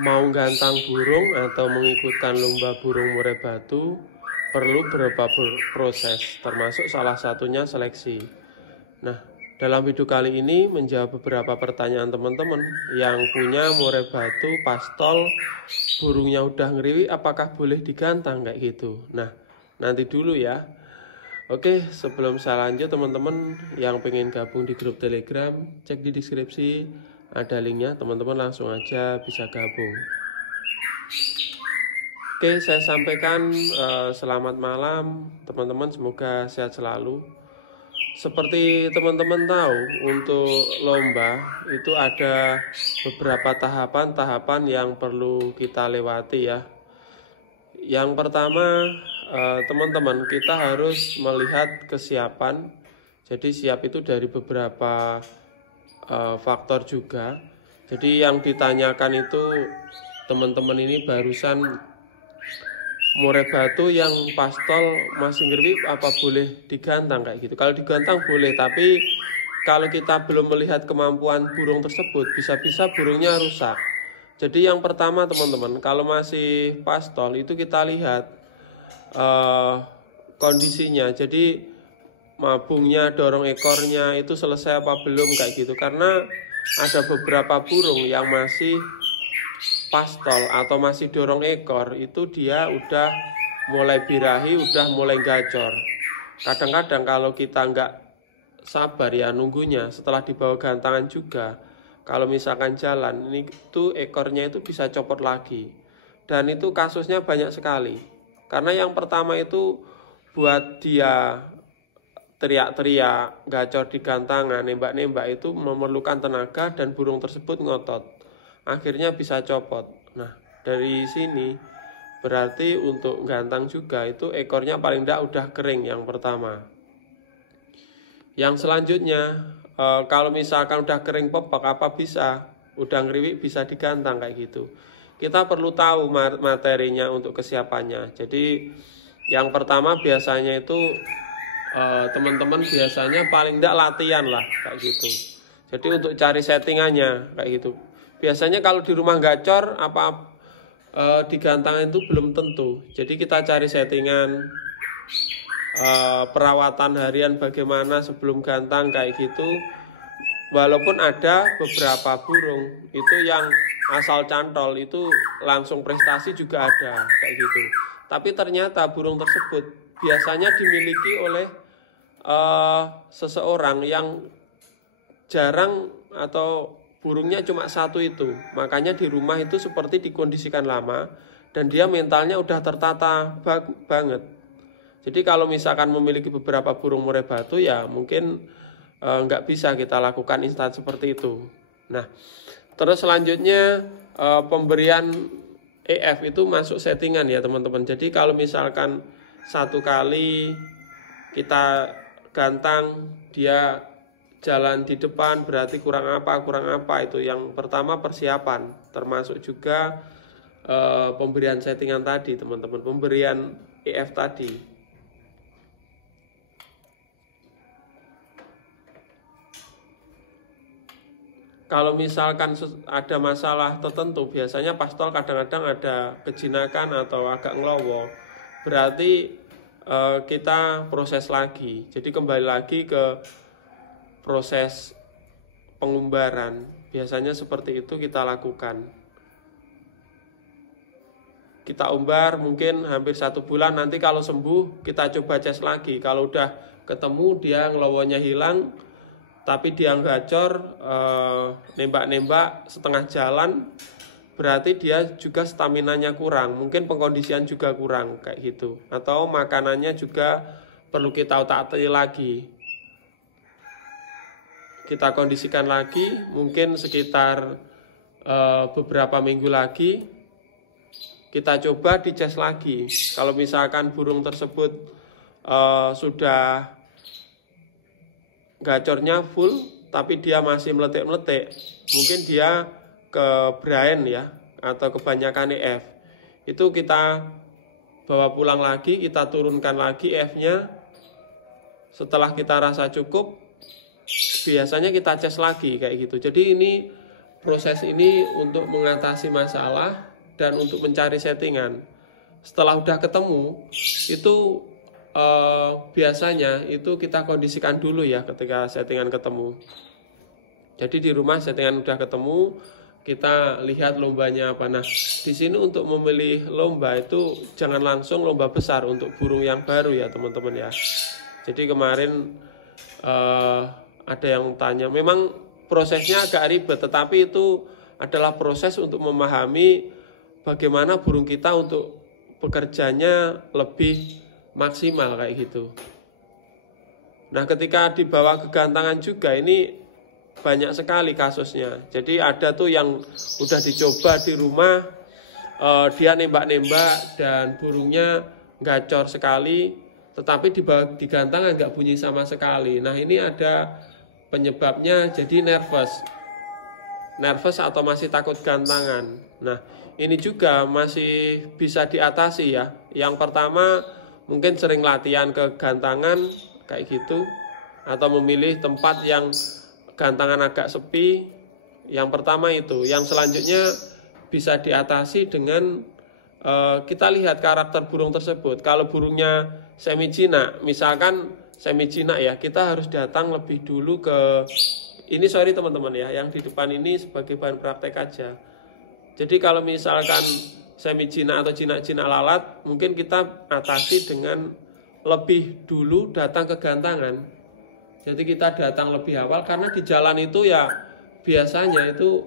Mau gantang burung atau mengikutkan lomba burung murai batu perlu beberapa proses, termasuk salah satunya seleksi. Nah, dalam video kali ini menjawab beberapa pertanyaan teman-teman yang punya murai batu, pastol, burungnya udah ngeriwi, apakah boleh digantang kayak gitu. Nah, nanti dulu ya. Oke, sebelum saya lanjut teman-teman yang pengen gabung di grup Telegram, cek di deskripsi, ada linknya, teman-teman langsung aja bisa gabung. Oke, saya sampaikan selamat malam teman-teman, semoga sehat selalu. Seperti teman-teman tahu, untuk lomba itu ada beberapa tahapan-tahapan yang perlu kita lewati ya. Yang pertama, teman-teman, kita harus melihat kesiapan. Jadi siap itu dari beberapa faktor juga. Jadi yang ditanyakan itu teman-teman ini barusan murai batu yang pastol masih ngeriwi apa boleh digantang kayak gitu. Kalau digantang boleh, tapi kalau kita belum melihat kemampuan burung tersebut, bisa-bisa burungnya rusak. Jadi yang pertama teman-teman, kalau masih pastol itu kita lihat kondisinya. Jadi mabungnya, dorong ekornya itu selesai apa belum kayak gitu. Karena ada beberapa burung yang masih pastol atau masih dorong ekor, itu dia udah mulai birahi, udah mulai gacor. Kadang-kadang kalau kita nggak sabar ya nunggunya, setelah dibawa gantangan juga, kalau misalkan jalan ini tuh ekornya itu bisa copot lagi. Dan itu kasusnya banyak sekali. Karena yang pertama itu buat dia teriak-teriak, gacor di gantangan, nembak-nembak itu memerlukan tenaga dan burung tersebut ngotot. Akhirnya bisa copot. Nah, dari sini berarti untuk gantang juga itu ekornya paling tidak udah kering yang pertama. Yang selanjutnya, kalau misalkan udah kering pepek apa bisa, udah ngeriwik bisa digantang kayak gitu. Kita perlu tahu materinya untuk kesiapannya. Jadi yang pertama biasanya itu teman-teman biasanya paling tidak latihan lah kayak gitu. Jadi untuk cari settingannya kayak gitu. Biasanya kalau di rumah gacor apa digantang itu belum tentu. Jadi kita cari settingan perawatan harian bagaimana sebelum gantang kayak gitu. Walaupun ada beberapa burung itu yang asal cantol itu langsung prestasi juga ada kayak gitu. Tapi ternyata burung tersebut biasanya dimiliki oleh seseorang yang jarang atau burungnya cuma satu itu. Makanya di rumah itu seperti dikondisikan lama dan dia mentalnya udah tertata banget. Jadi kalau misalkan memiliki beberapa burung murai batu ya mungkin nggak bisa kita lakukan instan seperti itu. Nah, terus selanjutnya pemberian EF itu masuk settingan ya teman-teman. Jadi kalau misalkan satu kali kita gantang dia jalan di depan berarti kurang apa itu. Yang pertama persiapan, termasuk juga pemberian settingan tadi teman-teman, pemberian EF tadi. Kalau misalkan ada masalah tertentu, biasanya pastol kadang-kadang ada kejinakan atau agak ngelowo, berarti kita proses lagi. Jadi kembali lagi ke proses pengumbaran. Biasanya seperti itu kita lakukan. Kita umbar mungkin hampir 1 bulan, nanti kalau sembuh kita coba ces lagi. Kalau udah ketemu dia ngelowonya hilang, tapi dia gacor, nembak-nembak setengah jalan, berarti dia juga staminanya kurang, mungkin pengkondisian juga kurang kayak gitu, atau makanannya juga perlu kita utak-atik lagi. Kita kondisikan lagi, mungkin sekitar beberapa minggu lagi kita coba dicas lagi. Kalau misalkan burung tersebut sudah gacornya full tapi dia masih meletik-meletik, mungkin dia ke brain ya atau kebanyakan EF, itu kita bawa pulang lagi, kita turunkan lagi EF-nya. Setelah kita rasa cukup, biasanya kita cas lagi kayak gitu. Jadi ini proses ini untuk mengatasi masalah dan untuk mencari settingan. Setelah udah ketemu, itu biasanya itu kita kondisikan dulu ya ketika settingan ketemu. Jadi di rumah settingan udah ketemu, kita lihat lombanya apa. Nah, di sini untuk memilih lomba itu jangan langsung lomba besar untuk burung yang baru ya teman-teman ya. Jadi kemarin ada yang tanya, memang prosesnya agak ribet, tetapi itu adalah proses untuk memahami bagaimana burung kita untuk bekerjanya lebih maksimal kayak gitu. Nah, ketika dibawa ke gantangan juga ini banyak sekali kasusnya. Jadi ada tuh yang udah dicoba di rumah, dia nembak-nembak dan burungnya gacor sekali, tetapi di gantangan nggak bunyi sama sekali. Nah, ini ada penyebabnya, jadi nervous atau masih takut gantangan. Nah, ini juga masih bisa diatasi ya. Yang pertama mungkin sering latihan ke gantangan kayak gitu, atau memilih tempat yang gantangan agak sepi. Yang pertama itu. Yang selanjutnya bisa diatasi dengan kita lihat karakter burung tersebut. Kalau burungnya semi jinak, misalkan semi jinak ya, kita harus datang lebih dulu ke ini, sorry teman-teman ya, yang di depan ini sebagai bahan praktek aja. Jadi kalau misalkan semi jinak atau jinak-jinak lalat, mungkin kita atasi dengan lebih dulu datang ke gantangan. Jadi kita datang lebih awal, karena di jalan itu ya biasanya itu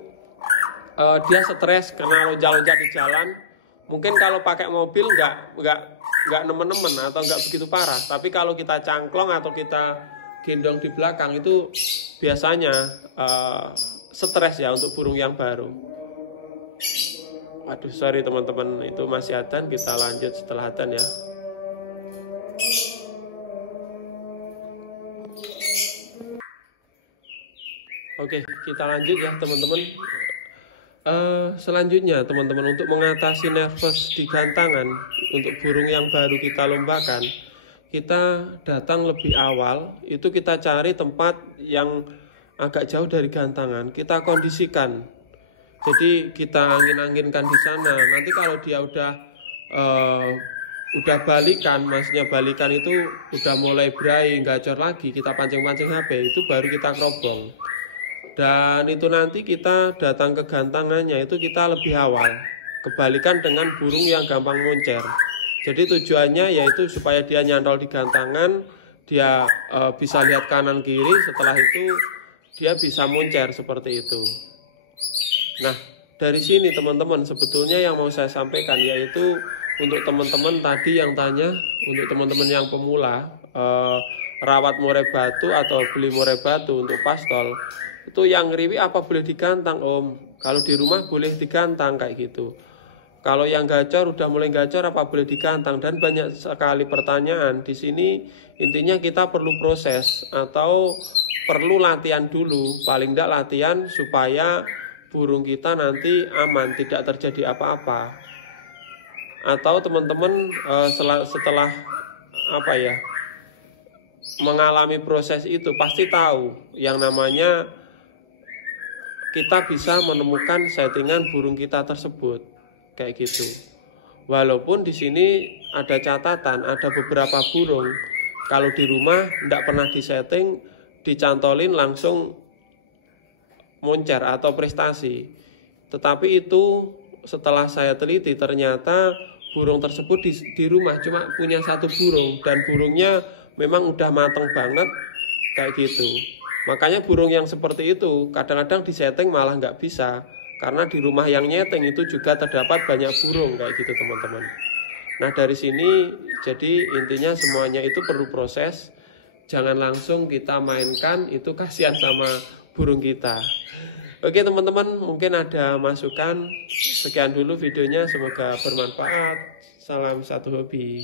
dia stres karena loncat-loncat di jalan. Mungkin kalau pakai mobil nggak nemen-nemen atau nggak begitu parah. Tapi kalau kita cangklong atau kita gendong di belakang itu biasanya stres ya untuk burung yang baru. Waduh, sorry teman-teman, itu masih adzan, kita lanjut setelah adzan ya. Oke, kita lanjut ya teman-teman. Selanjutnya teman-teman, untuk mengatasi nervous di gantangan untuk burung yang baru kita lombakan, kita datang lebih awal, itu kita cari tempat yang agak jauh dari gantangan, kita kondisikan. Jadi kita angin-anginkan di sana. Nanti kalau dia udah balikan, maksudnya balikan itu udah mulai berai, gacor lagi, kita pancing-pancing HP, itu baru kita kerobong. Dan itu nanti kita datang ke gantangannya itu kita lebih awal, kebalikan dengan burung yang gampang moncer. Jadi tujuannya yaitu supaya dia nyantol di gantangan, dia bisa lihat kanan kiri, setelah itu dia bisa moncer seperti itu. Nah, dari sini teman-teman sebetulnya yang mau saya sampaikan yaitu untuk teman-teman tadi yang tanya, untuk teman-teman yang pemula, rawat murai batu atau beli murai batu untuk pastol, itu yang ngeriwi apa boleh digantang om? Kalau di rumah boleh digantang kayak gitu. Kalau yang gacor udah mulai gacor apa boleh digantang? Dan banyak sekali pertanyaan di sini. Intinya kita perlu proses atau perlu latihan dulu, paling tidak latihan supaya burung kita nanti aman, tidak terjadi apa-apa. Atau teman-teman setelah apa ya, mengalami proses itu pasti tahu yang namanya kita bisa menemukan settingan burung kita tersebut. Kayak gitu. Walaupun di sini ada catatan, ada beberapa burung kalau di rumah tidak pernah disetting, dicantolin langsung moncer atau prestasi. Tetapi itu setelah saya teliti ternyata burung tersebut di rumah cuma punya satu burung dan burungnya memang udah mateng banget kayak gitu. Makanya burung yang seperti itu kadang-kadang disetting malah nggak bisa. Karena di rumah yang nyeting itu juga terdapat banyak burung kayak gitu teman-teman. Nah dari sini jadi intinya semuanya itu perlu proses. Jangan langsung kita mainkan, itu kasihan sama burung kita. Oke teman-teman, mungkin ada masukan. Sekian dulu videonya, semoga bermanfaat. Salam satu hobi.